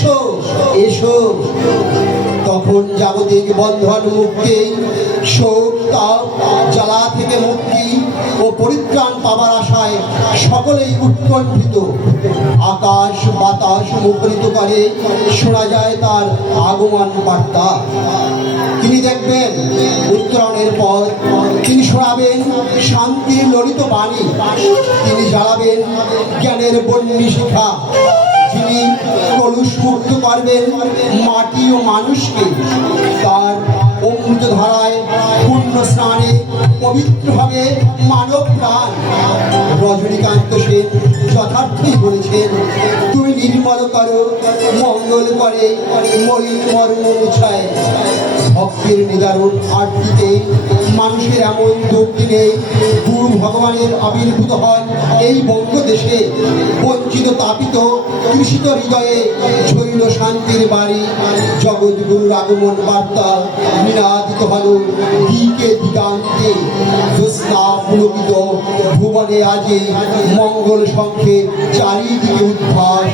এসো এসো। তখন জাগতিক বন্ধন মুক্তি, শোক তাপ জ্বালা থেকে মুক্তি ও পরিত্রাণ পাবার আশায় সকলেই উৎকণ্ঠিত। আকাশ বাতাস মুখরিত করে শোনা যায় তার আগমন বার্তা। তিনি দেখবেন উত্তরণের পর, তিনি শোনাবেন শান্তির ললিত বাণী, তিনি জ্বালাবেন জ্ঞানের বন্যী শিখা, যিনি কলুষ মুক্ত করবেন মাটি ও মানুষকে। তার অমৃত ধারায় পূর্ণ স্নানে পবিত্রভাবে মানব প্রাণ। রজনীকান্ত সেন যথার্থই বলেছেন, তুমি নির্মল করো, মঙ্গল করে, মলিন মর্ম মুছায়। ভক্তির নিদারুণ আরতিতে মানুষের এমন দুর্দিনে গুরু ভগবানের আবির্ভূত হন এই বঙ্গদেশে। বঞ্চিত তাপিত কৃষিত হৃদয়ে ঝরিল শান্তির বাড়ি। জগৎগুরুর আগমন বার্তা নিনাদিত হল দিকে দিগান্তে। জ্যোৎস্না পুলকিত ভুবনে আজি মঙ্গল শঙ্খে চারিদিকে উদ্ভাস।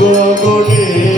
গগনে